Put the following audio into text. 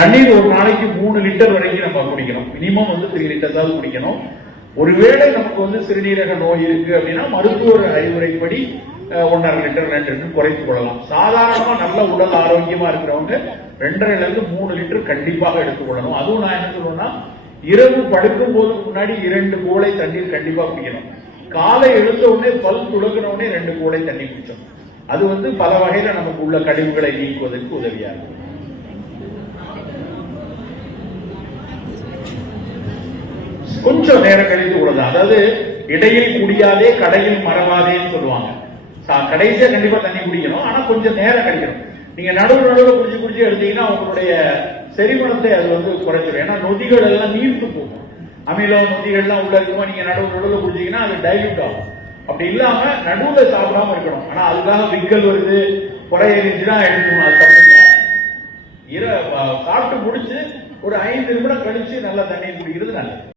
தண்ணீர் ஒரு நாளைக்கு மூணு லிட்டர் வரைக்கும் நம்ம குடிக்கணும். மினிமம் வந்து த்ரீ லிட்டர்ஸாவது குடிக்கணும். ஒருவேளை நமக்கு வந்து சிறுநீரக நோய் இருக்கு அப்படின்னா மருத்துவர் அறிவுரைப்படி ஒன்றரை லிட்டர் ரெண்டு லிட்டர் குறைத்துக் கொள்ளலாம். சாதாரணமா நல்ல உடல் ஆரோக்கியமா இருக்கிறவங்க ரெண்டரைல இருந்து மூணு லிட்டர் கண்டிப்பாக எடுத்துக்கொள்ளணும் அதுவும் நான் என்ன சொல்லுவேன்னா இரவு படுக்கும் போது முன்னாடி இரண்டு கோளை தண்ணீர் கண்டிப்பா குடிக்கணும். காலை எழுந்த உடனே பல் துளக்கின உடனே ரெண்டு கோளை தண்ணி குடிச்சோம் அது வந்து பல வகையில நமக்கு உள்ள கழிவுகளை நீக்குவதற்கு உதவியா இருக்கும். கொஞ்சம் நேரம் கழித்து கூடாது அதாவது இடையில் குடியாதே கடையில் மறவாதேன்னு சொல்லுவாங்க. சா- கடைசியா கண்டிப்பா தண்ணி குடிக்கணும். ஆனா கொஞ்சம் நேரம் கிடைக்கணும். நீங்க நடுவு நடுவில் குடிச்சு குடிச்சு எடுத்தீங்கன்னா உங்களுடைய செரிமணத்தை அது வந்து குறைச்சிடும் ஏன்னா நொதிகள் எல்லாம் நீர்த்து போகும். அமிலம் நொதிகள்லாம் உள்ள இருக்குமா நீங்க நடுவு நடுவில் குடிச்சீங்கன்னா அது டைல்யூட் ஆகும். அப்படி இல்லாம நடுவுல சாப்பிடாம இருக்கணும். ஆனா அதுக்காக விக்கல் வருது குறைய இருந்துச்சுன்னா எடுக்கணும். அது தப்பு இர சாப்பிட்டு முடிச்சு ஒரு ஐந்து நிமிடம் கழிச்சு நல்லா தண்ணி குடிக்கிறது நல்லது.